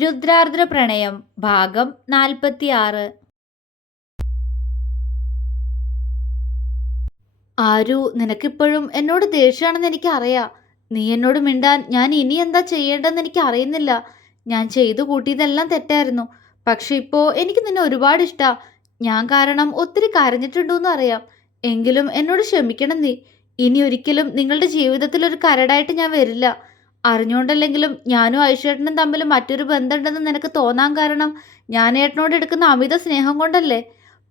രുദ്രാർദ്ര പ്രണയം ഭാഗം നാൽപ്പത്തിയാറ്. ആരു നിനക്കിപ്പോഴും എന്നോട് ദേഷ്യമാണെന്ന് എനിക്കറിയാം. നീ എന്നോട് മിണ്ടാൻ ഞാൻ ഇനി എന്താ ചെയ്യേണ്ടതെന്ന് എനിക്ക് അറിയുന്നില്ല ഞാൻ ചെയ്തു കൂട്ടിയതെല്ലാം തെറ്റായിരുന്നു. പക്ഷെ ഇപ്പോൾ എനിക്ക് നിന്നെ ഒരുപാട് ഇഷ്ടാ. ഞാൻ കാരണം ഒത്തിരി കരഞ്ഞിട്ടുണ്ടെന്ന് അറിയാം. എങ്കിലും എന്നോട് ക്ഷമിക്കണം നീ. ഇനി ഒരിക്കലും നിങ്ങളുടെ ജീവിതത്തിൽ ഒരു കരടായിട്ട് ഞാൻ വരില്ല. അറിഞ്ഞുകൊണ്ടല്ലെങ്കിലും ഞാനും ഐശ്വരനും തമ്മിൽ മറ്റൊരു ബന്ധമുണ്ടെന്ന് നിനക്ക് തോന്നാൻ കാരണം ഞാൻ ഏട്ടനോട് എടുക്കുന്ന അമിത സ്നേഹം കൊണ്ടല്ലേ?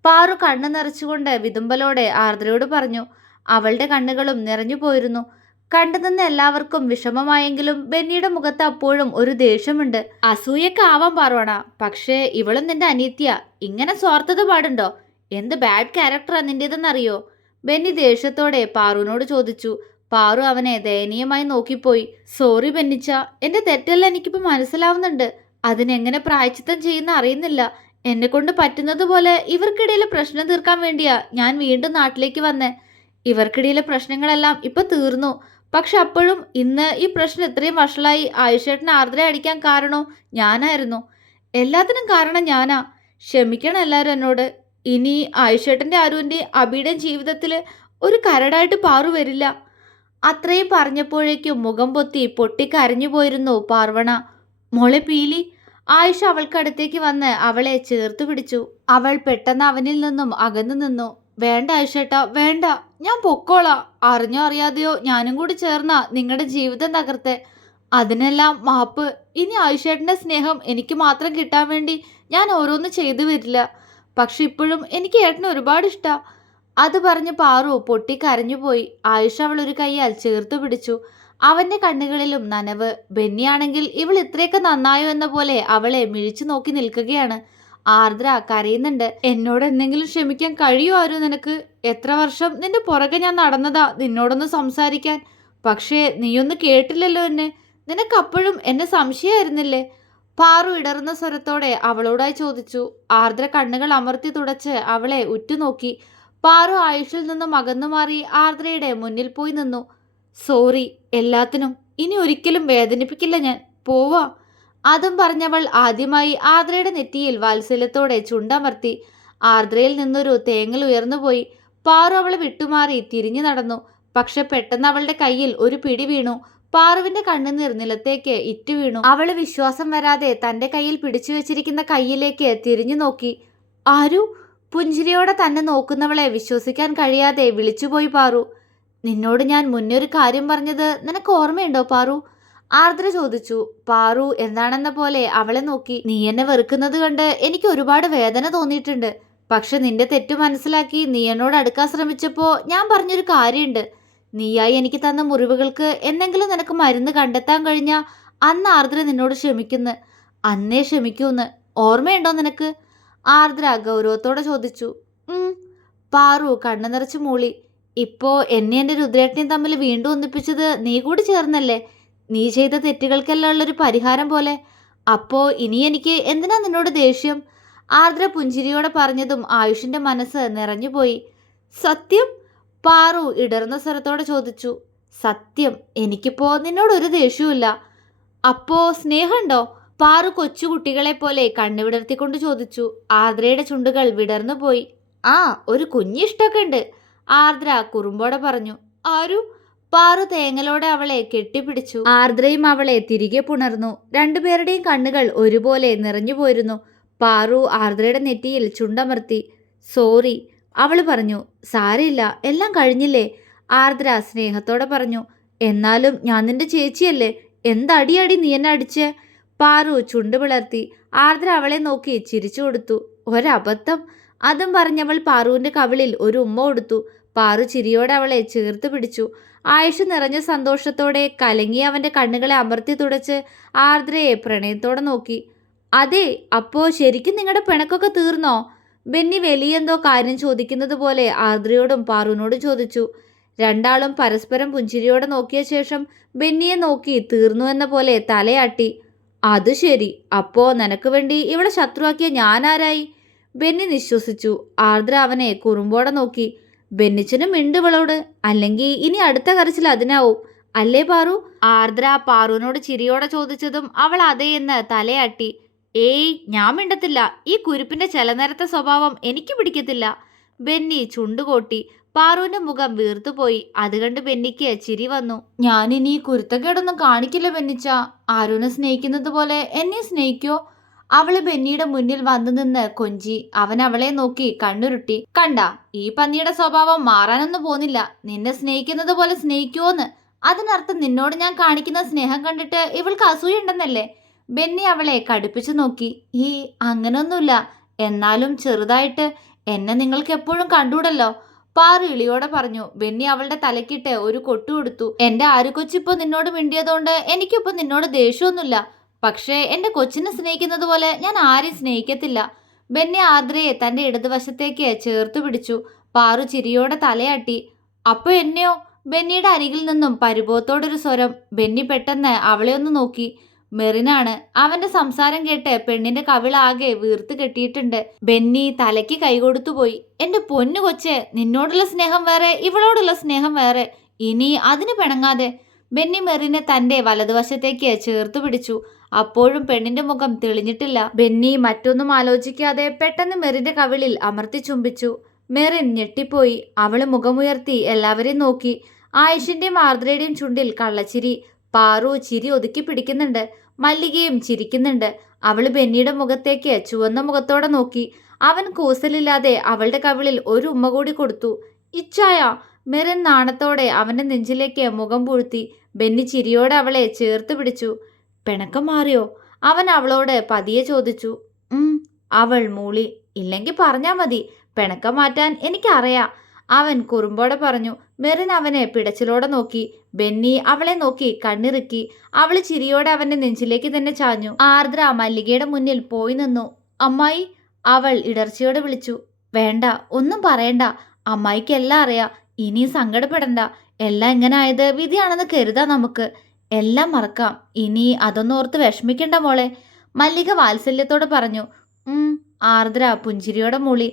പാറു കണ്ണു നിറച്ചുകൊണ്ട് വിതുമ്പലോടെ ആർദ്രയോട് പറഞ്ഞു അവളുടെ കണ്ണുകളും നിറഞ്ഞു പോയിരുന്നു. കണ്ടു എല്ലാവർക്കും വിഷമമായെങ്കിലും ബെന്നിയുടെ മുഖത്ത് അപ്പോഴും ഒരു ദേഷ്യമുണ്ട്. അസൂയൊക്കെ ആവാൻ പാറുവാണ പക്ഷേ ഇവളും നിന്റെ അനീത്യ. ഇങ്ങനെ സ്വാർത്ഥത പാടുണ്ടോ? എന്ത് ബാഡ് ക്യാരക്ടറാ നിന്റേതെന്നറിയോ? ബെന്നി ദേഷ്യത്തോടെ പാറുവിനോട് ചോദിച്ചു പാറു അവനെ ദയനീയമായി നോക്കിപ്പോയി. സോറി ബെന്നിച്ച എന്റെ തെറ്റെല്ലാം എനിക്കിപ്പോൾ മനസ്സിലാവുന്നുണ്ട്. അതിനെങ്ങനെ പ്രായച്ചിത്തം ചെയ്യുന്ന അറിയുന്നില്ല. എന്നെ കൊണ്ട് പറ്റുന്നത് പോലെ ഇവർക്കിടയിലെ പ്രശ്നം തീർക്കാൻ വേണ്ടിയാ ഞാൻ വീണ്ടും നാട്ടിലേക്ക് വന്നേ. ഇവർക്കിടയിലെ പ്രശ്നങ്ങളെല്ലാം ഇപ്പൊ തീർന്നു. പക്ഷെ അപ്പോഴും ഇന്ന് ഈ പ്രശ്നം ഇത്രയും വഷളായി ആയുഷേട്ടന് ആർദ്ര അടിക്കാൻ കാരണോ ഞാനായിരുന്നു. എല്ലാത്തിനും കാരണം ഞാനാ. ക്ഷമിക്കണം എല്ലാവരും എന്നോട്. ഇനി ആയുഷേട്ടന്റെ ആരുവിന്റെയും അബിയുടെയും ജീവിതത്തിൽ ഒരു കരടായിട്ട് പാറു വരില്ല. അത്രയും പറഞ്ഞപ്പോഴേക്കും മുഖം പൊത്തി പൊട്ടിക്കരഞ്ഞു പോയിരുന്നു പാർവണ. മോളെ പീലി ആയിഷ അവൾക്കടുത്തേക്ക് വന്ന് അവളെ ചേർത്ത് പിടിച്ചു. അവൾ പെട്ടെന്ന് അവനിൽ നിന്നും അകന്നു നിന്നു. വേണ്ട ആയിഷേട്ടാ വേണ്ട. ഞാൻ പൊക്കോളാ. അറിഞ്ഞോ അറിയാതെയോ ഞാനും കൂടി ചേർന്ന നിങ്ങളുടെ ജീവിതം തകർത്തെ. അതിനെല്ലാം മാപ്പ്. ഇനി ആയിഷേട്ടന്റെ സ്നേഹം എനിക്ക് മാത്രം കിട്ടാൻ വേണ്ടി ഞാൻ ഓരോന്ന് ചെയ്തു വരില്ല. പക്ഷെ ഇപ്പോഴും എനിക്ക് ഏട്ടന് ഒരുപാട് ഇഷ്ടാ. അത് പറഞ്ഞ് പാറു പൊട്ടി കരഞ്ഞുപോയി ആയിഷ അവൾ ഒരു കൈയാൽ ചേർത്ത് പിടിച്ചു. അവന്റെ കണ്ണുകളിലും നനവ്. ബെന്നിയാണെങ്കിൽ ഇവൾ ഇത്രയൊക്കെ നന്നായോ എന്ന പോലെ അവളെ മിഴിച്ചു നോക്കി നിൽക്കുകയാണ്. ആർദ്ര കരയുന്നുണ്ട്. എന്നോട് എന്തെങ്കിലും ക്ഷമിക്കാൻ കഴിയോ ആരോ നിനക്ക്? എത്ര വർഷം നിന്റെ പുറകെ ഞാൻ നടന്നതാ നിന്നോടൊന്ന് സംസാരിക്കാൻ? പക്ഷേ നീയൊന്ന് കേട്ടില്ലല്ലോ എന്നെ. നിനക്ക് അപ്പോഴും എന്നെ സംശയമായിരുന്നില്ലേ? പാറു ഇടറുന്ന സ്വരത്തോടെ അവളോടായി ചോദിച്ചു. ആർദ്ര കണ്ണുകൾ അമർത്തി തുടച്ച് അവളെ ഉറ്റുനോക്കി. പാറു ആയുഷിൽ നിന്നും അകന്നു മാറി ആർദ്രയുടെ മുന്നിൽ പോയി നിന്നു. സോറി എല്ലാത്തിനും ഇനി ഒരിക്കലും വേദനിപ്പിക്കില്ല ഞാൻ. പോവാ. അതും പറഞ്ഞവൾ ആദ്യമായി ആർദ്രയുടെ നെറ്റിയിൽ വാത്സല്യത്തോടെ ചുണ്ടമർത്തി. ആർദ്രയിൽ നിന്നൊരു തേങ്ങൽ ഉയർന്നുപോയി. പാറു അവളെ വിട്ടുമാറി തിരിഞ്ഞു നടന്നു. പക്ഷെ പെട്ടെന്ന് അവളുടെ കയ്യിൽ ഒരു പിടി വീണു. പാറുവിന്റെ കണ്ണുനീർ നിലത്തേക്ക് ഇറ്റു വീണു. അവൾ വിശ്വാസം വരാതെ തന്റെ കയ്യിൽ പിടിച്ചു വെച്ചിരിക്കുന്ന കയ്യിലേക്ക് തിരിഞ്ഞു നോക്കി. ആരു? പുഞ്ചിരിയോടെ തന്നെ നോക്കുന്നവളെ വിശ്വസിക്കാൻ കഴിയാതെ വിളിച്ചുപോയി പാറു. നിന്നോട് ഞാൻ മുന്നേ ഒരു കാര്യം പറഞ്ഞത് നിനക്ക് ഓർമ്മയുണ്ടോ പാറു? ആർദ്ര ചോദിച്ചു. പാറു എന്താണെന്ന പോലെ അവളെ നോക്കി. നീ എന്നെ വെറുക്കുന്നത് കണ്ട് എനിക്ക് ഒരുപാട് വേദന തോന്നിയിട്ടുണ്ട്. പക്ഷെ നിന്റെ തെറ്റു മനസ്സിലാക്കി നീ എന്നോട് അടുക്കാൻ ശ്രമിച്ചപ്പോൾ ഞാൻ പറഞ്ഞൊരു കാര്യമുണ്ട്. നീയായി എനിക്ക് തന്ന മുറിവുകൾക്ക് എന്തെങ്കിലും നിനക്ക് മരുന്ന് കണ്ടെത്താൻ കഴിഞ്ഞാ അന്ന് ആർദ്ര നിന്നോട് ക്ഷമിക്കുന്നു. അന്നേ ക്ഷമിക്കൂന്ന്. ഓർമ്മയുണ്ടോ നിനക്ക്? ആർദ്ര ഗൗരവത്തോടെ ചോദിച്ചു പാറു കണ്ണു നിറച്ച് മൂളി. ഇപ്പോ എന്നെ എന്റെ രുദ്രേട്ടനെയും തമ്മിൽ വീണ്ടും ഒന്നിപ്പിച്ചത് നീ കൂടി ചേർന്നല്ലേ? നീ ചെയ്ത തെറ്റുകൾക്കെല്ലാം ഉള്ളൊരു പരിഹാരം പോലെ. അപ്പോ ഇനി എനിക്ക് എന്തിനാ നിന്നോട് ദേഷ്യം? ആർദ്ര പുഞ്ചിരിയോടെ പറഞ്ഞതും ആയുഷിന്റെ മനസ്സ് നിറഞ്ഞുപോയി. സത്യം? പാറു ഇടർന്ന സ്വരത്തോടെ ചോദിച്ചു. സത്യം. എനിക്കിപ്പോ നിന്നോടൊരു ദേഷ്യവുമില്ല. അപ്പോ സ്നേഹമുണ്ടോ? പാറു കൊച്ചുകുട്ടികളെ പോലെ കണ്ണു വിടർത്തിക്കൊണ്ട് ചോദിച്ചു ആർദ്രയുടെ ചുണ്ടുകൾ വിടർന്നു പോയി. ആ ഒരു കുഞ്ഞിഷ്ടമൊക്കെ ഉണ്ട് ആർദ്ര കുറുമ്പോടെ പറഞ്ഞു. ആരു? പാറു തേങ്ങലോടെ അവളെ കെട്ടിപ്പിടിച്ചു. ആർദ്രയും അവളെ തിരികെ പുണർന്നു. രണ്ടുപേരുടെയും കണ്ണുകൾ ഒരുപോലെ നിറഞ്ഞു പോയിരുന്നു. പാറു ആർദ്രയുടെ നെറ്റിയിൽ ചുണ്ടമർത്തി സോറി അവൾ പറഞ്ഞു. സാരയില്ല എല്ലാം കഴിഞ്ഞില്ലേ? ആർദ്ര സ്നേഹത്തോടെ പറഞ്ഞു. എന്നാലും ഞാൻ നിന്റെ ചേച്ചിയല്ലേ. എന്തടിയടി നീ എന്നെ അടിച്ച്? പാറു ചുണ്ട് പിളർത്തി. ആർദ്ര അവളെ നോക്കി ചിരിച്ചു കൊടുത്തു. ഒരബദ്ധം? അതും പറഞ്ഞവൾ പാറുവിന്റെ കവിളിൽ ഒരു ഉമ്മ കൊടുത്തു. പാറു ചിരിയോടെ അവളെ ചേർത്ത് പിടിച്ചു. ആയുഷ് നിറഞ്ഞ സന്തോഷത്തോടെ കലങ്ങി അവന്റെ കണ്ണുകളെ അമർത്തി തുടച്ച് ആർദ്രയെ പ്രണയത്തോടെ നോക്കി. അതെ അപ്പോ ശരിക്കും നിങ്ങളുടെ പിണക്കൊക്കെ തീർന്നോ? ബെന്നി വലിയെന്തോ കാര്യം ചോദിക്കുന്നത് പോലെ ആർദ്രയോടും പാറുവിനോടും ചോദിച്ചു. രണ്ടാളും പരസ്പരം പുഞ്ചിരിയോടെ നോക്കിയ ശേഷം ബെന്നിയെ നോക്കി തീർന്നു എന്ന പോലെ തലയാട്ടി. അത് ശരി. അപ്പോ നിനക്ക് വേണ്ടി ഇവിടെ ശത്രുവാക്കിയ ഞാനാരായി? ബെന്നി നിശ്വസിച്ചു. ആർദ്ര അവനെ കുറുമ്പോടെ നോക്കി. ബെന്നിച്ചനും മിണ്ടുവളോട് അല്ലെങ്കിൽ ഇനി അടുത്ത കരച്ചിൽ അതിനാവും. അല്ലേ പാറു? ആർദ്ര പാറുവിനോട് ചിരിയോടെ ചോദിച്ചതും അവൾ അതേ എന്ന് തലയാട്ടി. ഏയ് ഞാൻ മിണ്ടത്തില്ല. ഈ കുരുപ്പിന്റെ ചിലനേരത്തെ സ്വഭാവം എനിക്ക് പിടിക്കത്തില്ല. ബെന്നി ചുണ്ടുകൊട്ടി. പാറുവിന്റെ മുഖം വീർത്തുപോയി അത് കണ്ട് ബെന്നിക്ക് ചിരി വന്നു. ഞാൻ ഞാനിനി കുരുത്തക്കേടൊന്നും കാണിക്കില്ല ബെന്നിച്ച. ആരോനെ സ്നേഹിക്കുന്നത് പോലെ എന്നെ സ്നേഹിക്കോ? അവൾ ബെന്നിയുടെ മുന്നിൽ വന്നു നിന്ന് കൊഞ്ചി. അവൻ അവളെ നോക്കി കണ്ണുരുട്ടി. കണ്ട ഈ പന്നിയുടെ സ്വഭാവം മാറാനൊന്നും പോന്നില്ല നിന്നെ സ്നേഹിക്കുന്നത് പോലെ സ്നേഹിക്കുവോന്ന്. അതിനർത്ഥം നിന്നോട് ഞാൻ കാണിക്കുന്ന സ്നേഹം കണ്ടിട്ട് ഇവൾക്ക് അസൂയുണ്ടെന്നല്ലേ ബെന്നി അവളെ കടുപ്പിച്ചു നോക്കി. ഈ അങ്ങനൊന്നുമില്ല. എന്നാലും ചെറുതായിട്ട് എന്നെ നിങ്ങൾക്ക് എപ്പോഴും കണ്ടൂടല്ലോ പാറു ഇളിയോടെ പറഞ്ഞു ബെന്നി അവളുടെ തലക്കിട്ട് ഒരു കൊട്ടു കൊടുത്തു. എന്റെ ആരുകൊച്ചിപ്പോ നിന്നോട് മിണ്ടിയതുകൊണ്ട് എനിക്കിപ്പോ നിന്നോട് ദേഷ്യമൊന്നുമില്ല. പക്ഷേ എന്റെ കൊച്ചിനെ സ്നേഹിക്കുന്നത് പോലെ ഞാൻ ആരെയും സ്നേഹിക്കത്തില്ല. ബെന്നി ആദ്രയെ തന്റെ ഇടതുവശത്തേക്ക് ചേർത്ത് പിടിച്ചു. പാറു ചിരിയോടെ തലയാട്ടി അപ്പൊ എന്നെയോ? ബെന്നിയുടെ അരികിൽ നിന്നും പരിഭവത്തോടൊരു സ്വരം ബെന്നി പെട്ടെന്ന് അവളെ ഒന്ന് നോക്കി. മെറിനാണ് അവന്റെ സംസാരം കേട്ട് പെണ്ണിന്റെ കവിളാകെ വീർത്ത് കെട്ടിയിട്ടുണ്ട്. ബെന്നി തലയ്ക്ക് കൈകൊടുത്തു പോയി. എന്റെ പൊന്നു കൊച്ചെ നിന്നോടുള്ള സ്നേഹം വേറെ ഇവളോടുള്ള സ്നേഹം വേറെ. ഇനി അതിന് പിണങ്ങാതെ. ബെന്നി മെറിനെ തന്റെ വലതുവശത്തേക്ക് ചേർത്ത് പിടിച്ചു. അപ്പോഴും പെണ്ണിന്റെ മുഖം തെളിഞ്ഞിട്ടില്ല. ബെന്നി മറ്റൊന്നും ആലോചിക്കാതെ പെട്ടെന്ന് മെറിന്റെ കവിളിൽ അമർത്തി ചുംബിച്ചു. മെറിൻ ഞെട്ടിപ്പോയി. അവൾ മുഖമുയർത്തി എല്ലാവരെയും നോക്കി. ആയിഷിന്റെയും ആർദ്രയുടെയും ചുണ്ടിൽ കള്ളച്ചിരി. പാറു ചിരി ഒതുക്കി പിടിക്കുന്നുണ്ട്. മല്ലികയും ചിരിക്കുന്നുണ്ട്. അവൾ ബെന്നിയുടെ മുഖത്തേക്ക് ചുവന്ന മുഖത്തോടെ നോക്കി. അവൻ കൂസലില്ലാതെ അവളുടെ കവിളിൽ ഒരു ഉമ്മ കൂടി കൊടുത്തു. ഇച്ഛായ മെറിൻ നാണത്തോടെ അവന്റെ നെഞ്ചിലേക്ക് മുഖം പൂഴ്ത്തി ബെന്നി ചിരിയോടെ അവളെ ചേർത്ത് പിടിച്ചു. പിണക്കം മാറിയോ? അവൻ അവളോട് പതിയെ ചോദിച്ചു. ഉം അവൾ മൂളി. ഇല്ലെങ്കിൽ പറഞ്ഞാ മതി. പിണക്കം മാറ്റാൻ എനിക്കറിയാം. അവൻ കുറുമ്പോടെ പറഞ്ഞു മെറിൻ അവനെ പിടച്ചിലോടെ നോക്കി. ബെന്നി അവളെ നോക്കി കണ്ണിറുക്കി. അവൾ ചിരിയോടെ അവന്റെ നെഞ്ചിലേക്ക് തന്നെ ചാഞ്ഞു. ആർദ്ര മല്ലികയുടെ മുന്നിൽ പോയി നിന്നു. അമ്മായി അവൾ ഇടർച്ചയോടെ വിളിച്ചു. വേണ്ട ഒന്നും പറയണ്ട. അമ്മായിക്ക് എല്ലാം അറിയാം. ഇനി സങ്കടപ്പെടണ്ട. എല്ലാം ഇങ്ങനെ ആയത് വിധിയാണെന്ന് കരുതാ നമുക്ക്. എല്ലാം മറക്കാം. ഇനി അതൊന്നും ഓർത്ത് വിഷമിക്കണ്ട മോളെ. മല്ലിക വാത്സല്യത്തോടെ പറഞ്ഞു. ആർദ്ര പുഞ്ചിരിയോടെ മൂളി.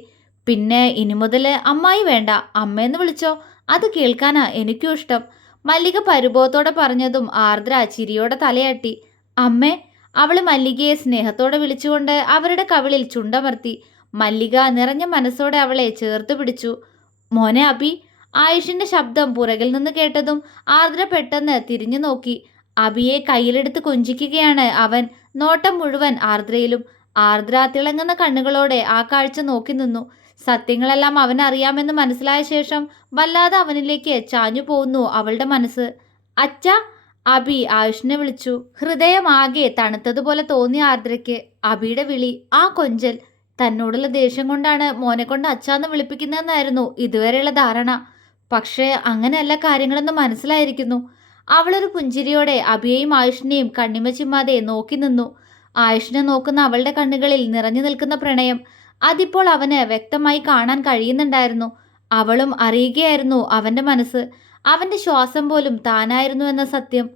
പിന്നെ ഇനി മുതൽ അമ്മായി വേണ്ട. അമ്മയെന്ന് വിളിച്ചോ? അത് കേൾക്കാനാ എനിക്കും ഇഷ്ടം. മല്ലിക പരിഭവത്തോടെ പറഞ്ഞതും ആർദ്ര ചിരിയോടെ തലയാട്ടി. അമ്മേ അവൾ മല്ലികയെ സ്നേഹത്തോടെ വിളിച്ചുകൊണ്ട് അവരുടെ കവിളിൽ ചുണ്ടമർത്തി. മല്ലിക നിറഞ്ഞ മനസ്സോടെ അവളെ ചേർത്ത് പിടിച്ചു. മോനെ അബി ആയുഷിന്റെ ശബ്ദം പുറകിൽ നിന്ന് കേട്ടതും ആർദ്ര പെട്ടെന്ന് തിരിഞ്ഞു നോക്കി. അബിയെ കയ്യിലെടുത്ത് കൊഞ്ചിക്കുകയാണ് അവൻ. നോട്ടം മുഴുവൻ ആർദ്രയിലും. ആർദ്ര തിളങ്ങുന്ന കണ്ണുകളോടെ ആ കാഴ്ച നോക്കി നിന്നു. സത്യങ്ങളെല്ലാം അവനറിയാമെന്ന് മനസ്സിലായ ശേഷം വല്ലാതെ അവനിലേക്ക് ചാഞ്ഞു പോകുന്നു അവളുടെ മനസ്സ്. അച്ഛ അബി ആയുഷിനെ വിളിച്ചു. ഹൃദയം ഹൃദയമാകെ തണുത്തതുപോലെ തോന്നിയ ആർദ്രയ്ക്ക് അബിയുടെ വിളി ആ കൊഞ്ചൽ തന്നോടുള്ള ദേഷ്യം കൊണ്ടാണ് മോനെ കൊണ്ട് അച്ഛാന്ന് വിളിപ്പിക്കുന്നതെന്നായിരുന്നു ഇതുവരെയുള്ള ധാരണ. പക്ഷേ അങ്ങനെയല്ല കാര്യങ്ങളെന്ന് മനസ്സിലായിരിക്കുന്നു. അവളൊരു പുഞ്ചിരിയോടെ അബിയെയും ആയുഷിനെയും കണ്ണിമ ചിമ്മാതെ നോക്കി നിന്നു. ആയുഷിനെ നോക്കുന്ന അവളുടെ കണ്ണുകളിൽ നിറഞ്ഞു നിൽക്കുന്ന പ്രണയം അതിപ്പോൾ അവന് വ്യക്തമായി കാണാൻ കഴിയുന്നുണ്ടായിരുന്നു. അവളും അറിയുകയായിരുന്നു അവന്റെ മനസ്സ്. അവന്റെ ശ്വാസം പോലും താനായിരുന്നു എന്ന സത്യം.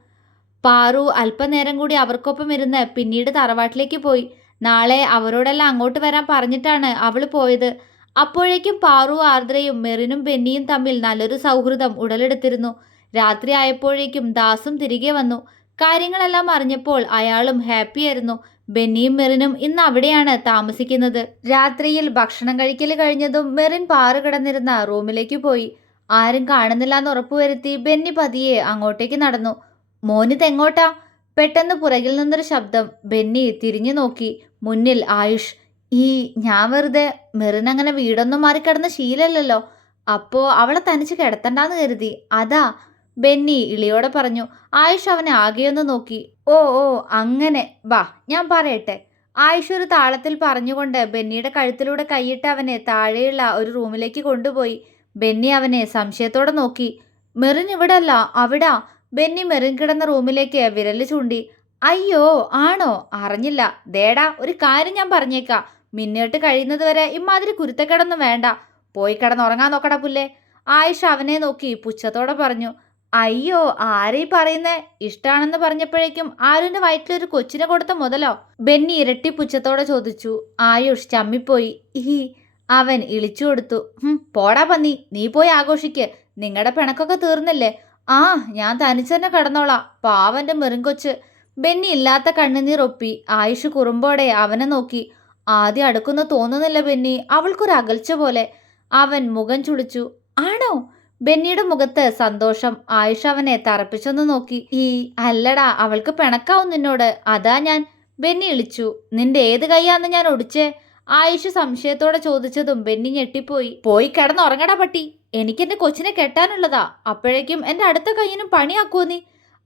പാറു അല്പനേരം കൂടി അവർക്കൊപ്പം ഇരുന്ന് പിന്നീട് തറവാട്ടിലേക്ക് പോയി. നാളെ അവരോടെല്ലാം അങ്ങോട്ട് വരാൻ പറഞ്ഞിട്ടാണ് അവൾ പോയത്. അപ്പോഴേക്കും പാറു ആർദ്രയും മെറിനും ബെന്നിയും തമ്മിൽ നല്ലൊരു സൗഹൃദം ഉടലെടുത്തിരുന്നു. രാത്രി ആയപ്പോഴേക്കും ദാസും തിരികെ വന്നു. കാര്യങ്ങളെല്ലാം അറിഞ്ഞപ്പോൾ അയാളും ഹാപ്പിയായിരുന്നു ബെന്നിയും മെറിനും ഇന്ന് അവിടെയാണ് താമസിക്കുന്നത്. രാത്രിയിൽ ഭക്ഷണം കഴിക്കൽ കഴിഞ്ഞതും മെറിൻ പാറ കിടന്നിരുന്ന റൂമിലേക്ക് പോയി. ആരും കാണുന്നില്ല എന്ന് ഉറപ്പുവരുത്തി ബെന്നി പതിയെ അങ്ങോട്ടേക്ക് നടന്നു. മോനിതെങ്ങോട്ടാ പെട്ടെന്ന് പുറകിൽ നിന്നൊരു ശബ്ദം ബെന്നി തിരിഞ്ഞു നോക്കി. മുന്നിൽ ആയുഷ്. ഈ ഞാൻ വെറുതെ മെറിൻ അങ്ങനെ വീടൊന്നും മാറിക്കിടന്ന ശീലല്ലല്ലോ. അപ്പോ അവളെ തനിച്ച് കിടത്തണ്ടാന്ന് കരുതി. അതാ ബെന്നി ഇളിയോടെ പറഞ്ഞു ആയുഷ് അവനെ ആകെയൊന്ന് നോക്കി. ഓ ഓ അങ്ങനെ. വാ ഞാൻ പറയട്ടെ. ആയുഷ് ഒരു താളത്തിൽ പറഞ്ഞുകൊണ്ട് ബെന്നിയുടെ കഴുത്തിലൂടെ കൈയിട്ട് അവനെ താഴെയുള്ള ഒരു റൂമിലേക്ക് കൊണ്ടുപോയി. ബെന്നി അവനെ സംശയത്തോടെ നോക്കി. മെറിൻ ഇവിടല്ല അവിടാ. ബെന്നി മെറിൻ കിടന്ന റൂമിലേക്ക് വിരൽ ചൂണ്ടി. അയ്യോ ആണോ? അറിഞ്ഞില്ല. ദേടാ ഒരു കാര്യം ഞാൻ പറഞ്ഞേക്കാം. മിന്നിട്ട് കഴിയുന്നത് വരെ ഇമാതിരി കുരുത്തക്കേടൊന്നും വേണ്ട. പോയി കിടന്നുറങ്ങാൻ നോക്കടാ പുല്ലേ. ആയിഷ അവനെ നോക്കി പുച്ഛത്തോടെ പറഞ്ഞു. അയ്യോ ആരെയും പറയുന്നേ? ഇഷ്ടാണെന്ന് പറഞ്ഞപ്പോഴേക്കും ആരുന്റെ വയറ്റിലൊരു കൊച്ചിനെ കൊടുത്ത മുതലോ? ബെന്നി ഇരട്ടി പുച്ഛത്തോടെ ചോദിച്ചു. ആയുഷ് ചമ്മിപ്പോയി. ഹി അവൻ ഇളിച്ചു കൊടുത്തു. പോടാ പന്നി നീ പോയി ആഘോഷിക്ക്. നിങ്ങളുടെ പിണക്കൊക്കെ തീർന്നില്ലേ? ആ ഞാൻ തനിച്ച് തന്നെ കിടന്നോളാം. പാവന്റെ മെറുങ്കൊച്ച് ബെന്നി ഇല്ലാത്ത കണ്ണുനീർ ഒപ്പി. ആയുഷ് കുറുമ്പോടെ അവനെ നോക്കി. ആദ്യം അടുക്കുന്ന തോന്നുന്നില്ല ബെന്നി. അവൾക്കൊരു അകൽച്ച പോലെ. അവൻ മുഖം ചുളിച്ചു. ആണോ? ബെന്നിയുടെ മുഖത്ത് സന്തോഷം ആയുഷ് അവനെ തറപ്പിച്ചൊന്ന് നോക്കി. ഈ അല്ലടാ അവൾക്ക് പിണക്കാവും നിന്നോട്. അതാ ഞാൻ. ബെന്നി ഇളിച്ചു. നിന്റെ ഏത് കൈയാന്ന് ഞാൻ ഒടിച്ചേ? ആയുഷ് സംശയത്തോടെ ചോദിച്ചതും ബെന്നി ഞെട്ടിപ്പോയി. പോയി കിടന്നുറങ്ങടാ പട്ടി. എനിക്ക് എന്റെ കൊച്ചിനെ കെട്ടാനുള്ളതാ. അപ്പോഴേക്കും എന്റെ അടുത്ത കൈയിനും പണിയാക്കുവോ നീ?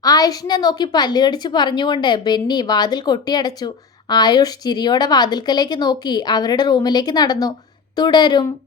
ആയുഷിനെ നോക്കി പല്ലുകടിച്ചു പറഞ്ഞുകൊണ്ട് ബെന്നി വാതിൽ കൊട്ടിയടച്ചു. ആയുഷ് ചിരിയോടെ വാതിൽക്കലേക്ക് നോക്കി അവരുടെ റൂമിലേക്ക് നടന്നു. തുടരും